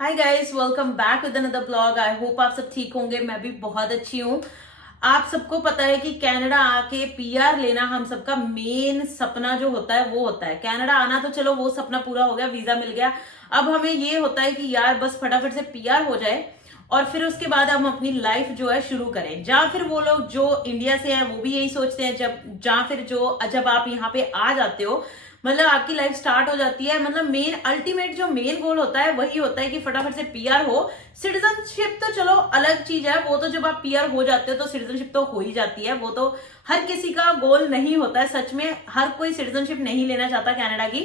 Hi guys, welcome back with another blog. I hope आप सब ठीक होंगे। मैं भी बहुत अच्छी हूँ। आप सबको पता है कि कनाडा आके पीआर लेना हम सबका मेन सपना जो होता है वो होता है। कनाडा आना तो चलो वो सपना पूरा हो गया, वीजा मिल गया। अब हमें ये होता है कि यार बस फटाफट से पीआर हो जाए और फिर उसके बाद हम अपनी लाइफ जो है शुरू करें। या फिर वो लोग जो इंडिया से हैं वो भी यही सोचते हैं। जब आप यहाँ पे आ जाते हो, मतलब आपकी लाइफ स्टार्ट हो जाती है। मतलब अल्टीमेट जो मेन गोल होता है वही होता है कि फटाफट से पीआर हो। सिटीजनशिप तो चलो अलग चीज है, वो तो जब आप पीआर हो जाते हो तो सिटीजनशिप तो हो ही जाती है। वो तो हर किसी का गोल नहीं होता है। सच में हर कोई सिटीजनशिप नहीं लेना चाहता कनाडा की।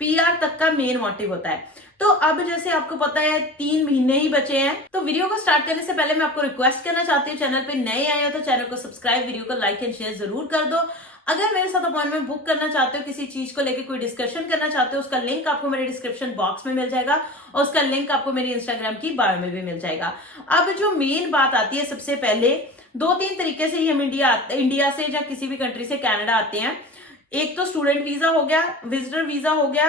पीआर तक का मेन मोटिव होता है। तो अब जैसे आपको पता है 3 महीने ही बचे हैं, तो वीडियो को स्टार्ट करने से पहले मैं आपको रिक्वेस्ट करना चाहती हूँ, चैनल पे नए आए हो तो चैनल को सब्सक्राइब, वीडियो को लाइक एंड शेयर जरूर कर दो। अगर मेरे साथ अपॉइंटमेंट बुक करना चाहते हो, किसी चीज को लेकर कोई डिस्कशन करना चाहते हो, उसका लिंक आपको मेरे डिस्क्रिप्शन बॉक्स में मिल जाएगा और उसका लिंक आपको मेरी इंस्टाग्राम की बायो में भी मिल जाएगा। अब जो मेन बात आती है, सबसे पहले 2-3 तरीके से ही हम इंडिया से या किसी भी कंट्री से कनाडा आते हैं। एक तो स्टूडेंट वीजा हो गया, विजिटर वीजा हो गया,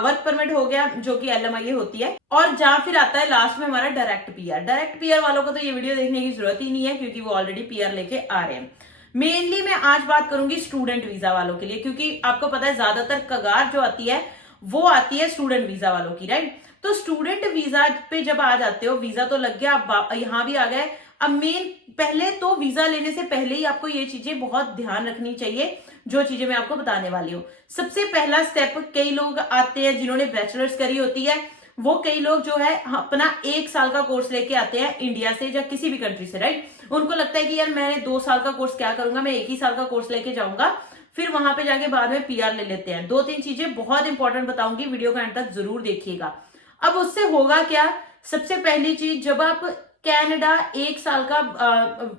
वर्क परमिट हो गया जो कि एलएमआई होती है, और जहां फिर आता है लास्ट में हमारा डायरेक्ट पीआर। डायरेक्ट पीआर वालों को तो ये वीडियो देखने की जरूरत ही नहीं है क्योंकि वो ऑलरेडी पीआर लेके आ रहे हैं। मेनली मैं आज बात करूंगी स्टूडेंट वीजा वालों के लिए, क्योंकि आपको पता है ज्यादातर कगार जो आती है वो आती है स्टूडेंट वीजा वालों की, राइट। तो स्टूडेंट वीजा पे जब आ जाते हो, वीजा तो लग गया, आप यहाँ भी आ गए। अब मेन पहले तो वीजा लेने से पहले ही आपको ये चीजें बहुत ध्यान रखनी चाहिए जो चीजें मैं आपको बताने वाली हूँ। सबसे पहला स्टेप, कई लोग आते हैं जिन्होंने बैचलर्स करी होती है, वो कई लोग जो है अपना 1 साल का कोर्स लेके आते हैं इंडिया से या किसी भी कंट्री से, राइट। उनको लगता है कि यार मैंने 2 साल का कोर्स क्या करूंगा, मैं 1 ही साल का कोर्स लेके जाऊंगा, फिर वहां पे जाके बाद में पीआर ले लेते हैं। 2-3 चीजें बहुत इंपॉर्टेंट बताऊंगी, वीडियो का अंत तक जरूर देखिएगा। अब उससे होगा क्या, सबसे पहली चीज, जब आप कनाडा 1 साल का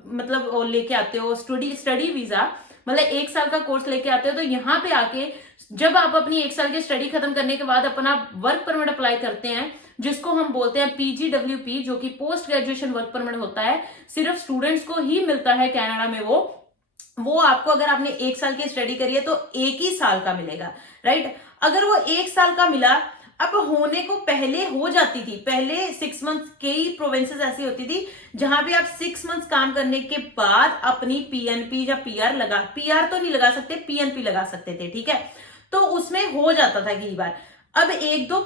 मतलब लेके आते हो स्टडी वीजा, मतलब 1 साल का कोर्स लेके आते हो, तो यहाँ पे आके जब आप अपनी 1 साल की स्टडी खत्म करने के बाद अपना वर्क परमिट अप्लाई करते हैं, जिसको हम बोलते हैं पीजीडब्ल्यूपी, जो कि पोस्ट ग्रेजुएशन वर्क परमिट होता है, सिर्फ स्टूडेंट्स को ही मिलता है कनाडा में। वो आपको, अगर आपने 1 साल की स्टडी करी है तो 1 ही साल का मिलेगा, राइट। अगर वो 1 साल का मिला, अब होने को पहले हो जाती थी, पहले 6 मंथ, कई प्रोविंसेस ऐसी होती थी जहां पे आप 6 मंथ काम करने के बाद अपनी पीएनपी या पीआर तो नहीं लगा सकते, पीएनपी लगा सकते थे, ठीक है। तो उसमें हो जाता था कई बार। अब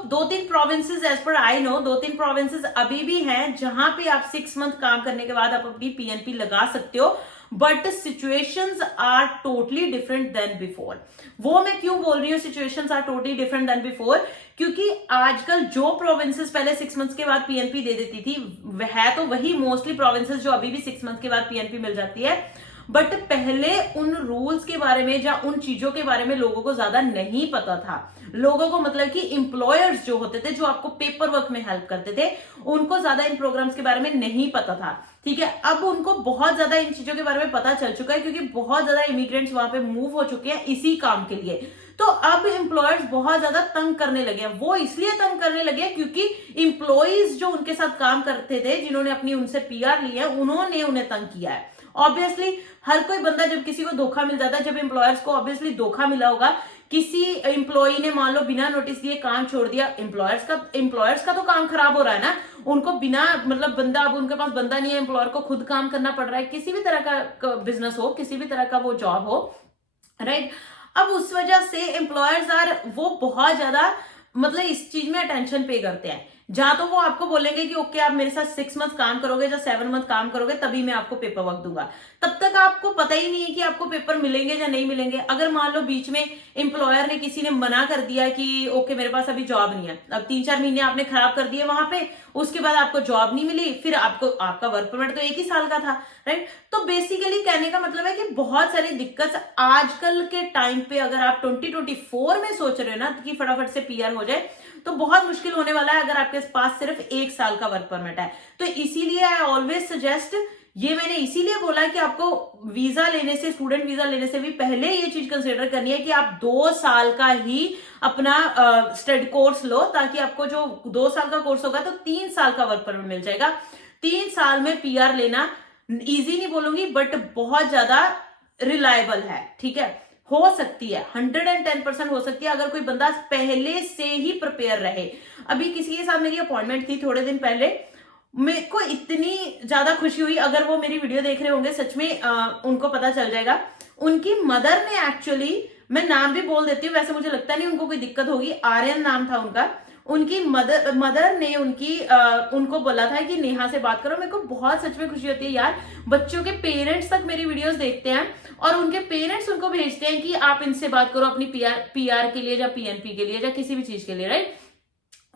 2-3 provinces, as per I know, 2-3 provinces अभी भी हैं जहां पे आप 6 मंथ काम करने के बाद आप अपनी पीएनपी लगा सकते हो, but situations are totally different than before. वो मैं क्यों बोल रही हूँ situations are totally different than before, क्योंकि आजकल जो प्रोविंसेस पहले 6 मंथ्स के बाद पीएनपी दे देती थी, है तो वही मोस्टली प्रोविंसेस जो अभी भी 6 मंथ के बाद पीएनपी मिल जाती है। बट पहले उन रूल्स के बारे में या उन चीजों के बारे में लोगों को ज्यादा नहीं पता था। लोगों को, मतलब कि एम्प्लॉयर्स जो होते थे, जो आपको पेपर वर्क में हेल्प करते थे, उनको ज्यादा इन प्रोग्राम्स के बारे में नहीं पता था, ठीक है। अब उनको बहुत ज्यादा इन चीजों के बारे में पता चल चुका है क्योंकि बहुत ज्यादा इमिग्रेंट्स वहां पे मूव हो चुके हैं इसी काम के लिए। तो अब एम्प्लॉयर्स बहुत ज्यादा तंग करने लगे हैं। वो इसलिए तंग करने लगे हैं क्योंकि एम्प्लॉइज जो उनके साथ काम करते थे, जिन्होंने अपनी उनसे पीआर ली है, उन्होंने उन्हें तंग किया है। ऑब्वियसली हर कोई बंदा, जब किसी को धोखा मिल जाता है, जब एम्प्लॉयर्स को ऑब्वियसली धोखा मिला होगा, किसी एम्प्लॉय ने मान लो बिना नोटिस दिए काम छोड़ दिया, एम्प्लॉयर्स का तो काम खराब हो रहा है ना। उनको बिना, मतलब बंदा, अब उनके पास बंदा नहीं है, एम्प्लॉयर को खुद काम करना पड़ रहा है, किसी भी तरह का बिजनेस हो, किसी भी तरह का वो जॉब हो, राइट। अब उस वजह से एम्प्लॉयर्स वो बहुत ज्यादा, मतलब इस चीज में अटेंशन पे करते हैं। जहां तो वो आपको बोलेंगे कि ओके आप मेरे साथ 6 मंथ काम करोगे या 7 मंथ काम करोगे तभी मैं आपको पेपर वर्क दूंगा, तब तक आपको पता ही नहीं है कि आपको पेपर मिलेंगे या नहीं मिलेंगे। अगर मान लो बीच में एम्प्लॉयर ने, किसी ने मना कर दिया कि ओके मेरे पास अभी जॉब नहीं है, अब 3-4 महीने आपने खराब कर दिए वहां पे, उसके बाद आपको जॉब नहीं मिली, फिर आपका वर्क परमिट तो 1 ही साल का था, राइट। तो बेसिकली कहने का मतलब है कि बहुत सारी दिक्कत आजकल के टाइम पे, अगर आप 2024 में सोच रहे हो ना कि फटाफट से पीआर हो जाए, तो बहुत मुश्किल होने वाला है अगर आपके पास सिर्फ 1 साल का वर्क परमिट है। तो इसीलिए आई ऑलवेज सजेस्ट, ये मैंने इसीलिए बोला कि आपको वीजा लेने से, स्टूडेंट वीजा लेने से भी पहले ये चीज कंसिडर करनी है कि आप 2 साल का ही अपना स्टडी कोर्स लो, ताकि आपको जो 2 साल का कोर्स होगा तो 3 साल का वर्क परमिट मिल जाएगा। 3 साल में पीआर लेना इजी नहीं बोलूंगी, बट बहुत ज्यादा रिलायबल है, ठीक है। हो सकती है, 110% हो सकती है अगर कोई बंदा पहले से ही प्रिपेयर रहे। अभी किसी के साथ मेरी अपॉइंटमेंट थी थोड़े दिन पहले, मेरे को इतनी ज्यादा खुशी हुई, अगर वो मेरी वीडियो देख रहे होंगे सच में उनको पता चल जाएगा। उनकी मदर ने एक्चुअली, मैं नाम भी बोल देती हूँ, वैसे मुझे लगता नहीं उनको कोई दिक्कत होगी, आर्यन नाम था उनका। उनकी मदर ने उनको बोला था कि नेहा से बात करो। मेरे को बहुत सच में खुशी होती है यार, बच्चों के पेरेंट्स तक मेरी वीडियोस देखते हैं और उनके पेरेंट्स उनको भेजते हैं कि आप इनसे बात करो अपनी पीआर के लिए या पीएनपी के लिए या किसी भी चीज के लिए, राइट।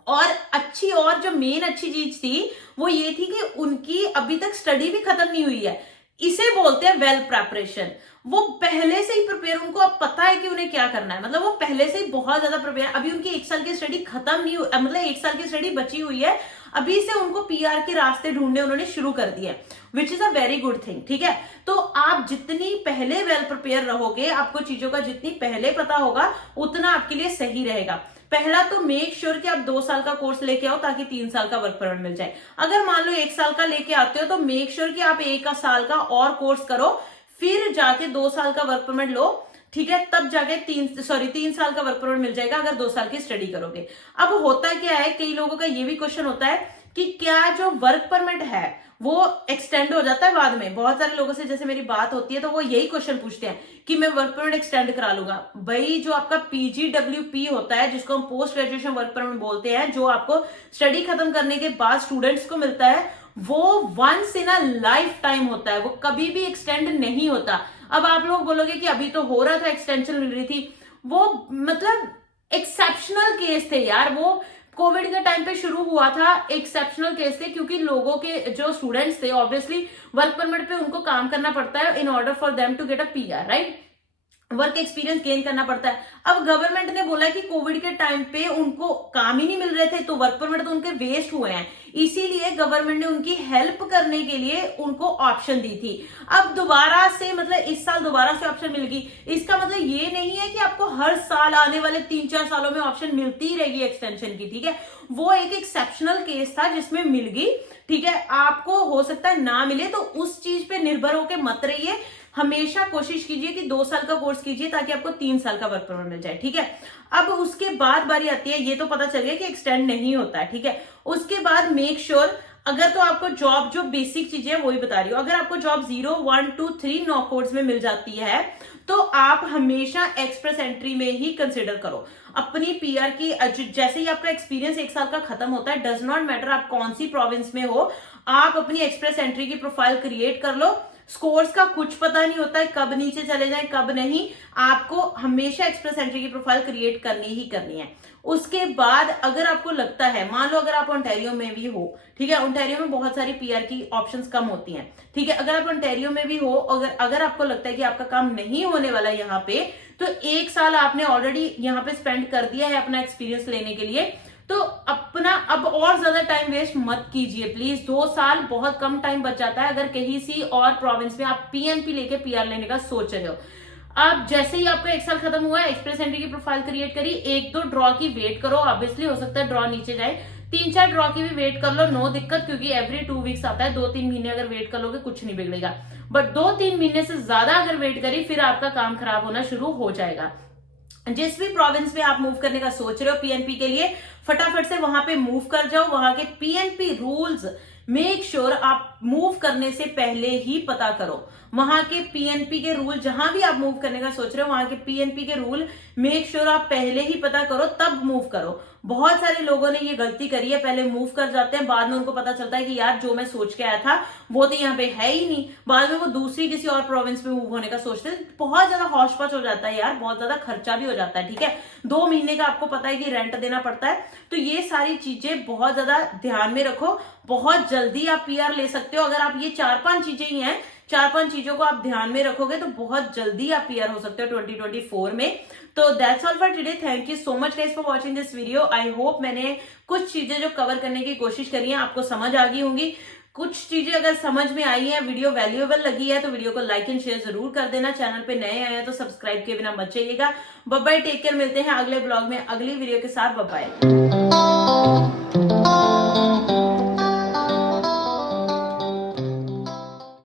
और जो मेन अच्छी चीज थी वो ये थी कि उनकी अभी तक स्टडी भी खत्म नहीं हुई है। इसे बोलते हैं वेल प्रेपरेशन। वो पहले से ही प्रिपेयर, उनको अब पता है कि उन्हें क्या करना है, मतलब वो पहले से ही बहुत ज्यादा प्रिपेयर। अभी उनकी 1 साल की स्टडी खत्म नहीं हुई, मतलब 1 साल की स्टडी बची हुई है, अभी से उनको पीआर के रास्ते ढूंढने उन्होंने शुरू कर दिए, which is a very good thing, ठीक है। तो आप जितनी पहले वेल प्रिपेयर रहोगे, आपको चीजों का जितनी पहले पता होगा, उतना आपके लिए सही रहेगा। पहला तो मेक श्योर कि आप 2 साल का कोर्स लेके आओ ताकि 3 साल का वर्क परमिट मिल जाए। अगर मान लो 1 साल का लेके आते हो तो मेक श्योर कि आप 1 साल का और कोर्स करो, फिर जाके 2 साल का वर्क परमिट लो, ठीक है। तब जाके 3 साल का वर्क परमिट मिल जाएगा अगर 2 साल की स्टडी करोगे। अब होता क्या है, कई लोगों का ये भी क्वेश्चन होता है कि क्या जो वर्क परमिट है वो एक्सटेंड हो जाता है बाद में। बहुत सारे लोगों से जैसे मेरी बात होती है तो वो यही क्वेश्चन पूछते हैं कि मैं वर्क परमिट एक्सटेंड करा लूंगा। भाई जो आपका पीजीडब्ल्यूपी होता है, जिसको हम पोस्ट ग्रेजुएशन वर्क परमिट बोलते हैं, जो आपको स्टडी खत्म करने के बाद स्टूडेंट्स को मिलता है, वो once in a lifetime होता है, वो कभी भी एक्सटेंड नहीं होता। अब आप लोग बोलोगे कि अभी तो हो रहा था, एक्सटेंशन मिल रही थी, वो मतलब एक्सेप्शनल केस थे यार। वो कोविड के टाइम पे शुरू हुआ था, एक्सेप्शनल केस थे, क्योंकि लोगों के जो स्टूडेंट्स थे ऑब्वियसली वर्क परमिट पे उनको काम करना पड़ता है in order for them to get a PR, right. Work experience gain करना पड़ता है। अब गवर्नमेंट ने बोला कि कोविड के टाइम पे उनको काम ही नहीं मिल रहे थे तो वर्क परमिट तो उनके वेस्ट हुए हैं, इसीलिए गवर्नमेंट ने उनकी हेल्प करने के लिए उनको ऑप्शन दी थी। अब दोबारा से, मतलब इस साल दोबारा से ऑप्शन मिल गई। इसका मतलब ये नहीं है कि आपको हर साल आने वाले 3-4 सालों में ऑप्शन मिलती ही रहेगी एक्सटेंशन की, ठीक है। वो एक एक्सेप्शनल केस था जिसमें मिल गई, ठीक है। आपको हो सकता है ना मिले, तो उस चीज पे निर्भर होकर मत रहिए। हमेशा कोशिश कीजिए कि 2 साल का कोर्स कीजिए ताकि आपको 3 साल का वर्क परमिट मिल जाए, ठीक है। अब उसके बाद बारी आती है, ये तो पता चल गया कि एक्सटेंड नहीं होता है, ठीक है। उसके बाद मेक श्योर, अगर तो आपको जॉब, जो बेसिक चीजें है वही बता रही हूँ, अगर आपको जॉब 0, 1, 2, 3 नौ कोड्स में मिल जाती है तो आप हमेशा एक्सप्रेस एंट्री में ही कंसिडर करो अपनी पीआर की। जैसे ही आपका एक्सपीरियंस 1 साल का खत्म होता है, डज नॉट मैटर आप कौन सी प्रोविंस में हो, आप अपनी एक्सप्रेस एंट्री की प्रोफाइल क्रिएट कर लो। स्कोर्स का कुछ पता नहीं होता है, कब नीचे चले जाए कब नहीं, आपको हमेशा एक्सप्रेस एंट्री की प्रोफाइल क्रिएट करनी ही करनी है। उसके बाद अगर आपको लगता है, मान लो अगर आप ओंटारियो में भी हो, ठीक है, ओंटारियो में बहुत सारी पीआर की ऑप्शंस कम होती हैं, ठीक है। अगर आप ओंटारियो में भी हो, अगर आपको लगता है कि आपका काम नहीं होने वाला यहाँ पे, तो 1 साल आपने ऑलरेडी यहाँ पे स्पेंड कर दिया है अपना एक्सपीरियंस लेने के लिए, तो अपना अब और ज्यादा टाइम वेस्ट मत कीजिए प्लीज। 2 साल बहुत कम टाइम बच जाता है अगर कहीं सी और प्रोविंस में आप पीएनपी लेके पीआर लेने का सोच रहे हो। अब जैसे ही आपका 1 साल खत्म हुआ है, एक्सप्रेस एंट्री की प्रोफाइल क्रिएट करी, 1-2 ड्रॉ की वेट करो, ऑब्वियसली हो सकता है ड्रॉ नीचे जाए, 3-4 ड्रॉ की भी वेट कर लो, नो दिक्कत, क्योंकि एवरी 2 वीक्स आता है। 2-3 महीने अगर वेट कर लोगे कुछ नहीं बिगड़ेगा, बट 2-3 महीने से ज्यादा अगर वेट करी फिर आपका काम खराब होना शुरू हो जाएगा। जिस भी प्रोविंस में आप मूव करने का सोच रहे हो पीएनपी के लिए, फटाफट से वहां पे मूव कर जाओ। वहां के पीएनपी रूल्स मेक श्योर आप मूव करने से पहले ही पता करो। वहां के पीएनपी के रूल, जहां भी आप मूव करने का सोच रहे हो वहां के पीएनपी के रूल मेक श्योर आप पहले ही पता करो, तब मूव करो। बहुत सारे लोगों ने ये गलती करी है, पहले मूव कर जाते हैं, बाद में उनको पता चलता है कि यार जो मैं सोच के आया था वो तो यहाँ पे है ही नहीं, बाद में वो दूसरी किसी और प्रोविंस में मूव होने का सोचते हैं। बहुत ज्यादा हौश-पौश हो जाता है यार, बहुत ज्यादा खर्चा भी हो जाता है, ठीक है। 2 महीने का आपको पता है कि रेंट देना पड़ता है, तो ये सारी चीजें बहुत ज्यादा ध्यान में रखो। बहुत जल्दी आप पीआर ले सकते हो अगर आप ये 4-5 चीजें ही हैं, 4-5 चीजों को आप ध्यान में रखोगे तो बहुत जल्दी आप पीआर हो सकते हो 2024 में। तो that's all for today, thank you so much guys for watching this video. I hope मैंने कुछ चीजें जो कवर करने की कोशिश करी है आपको समझ आ गई होंगी। कुछ चीजें अगर समझ में आई है, वीडियो वैल्यूएबल लगी है, तो वीडियो को लाइक एंड शेयर जरूर कर देना। चैनल पे नए आए हैं तो सब्सक्राइब किए बिना मत जाइएगा। बाय बाय, टेक केयर, मिलते हैं अगले ब्लॉग में अगली वीडियो के साथ। Bye bye.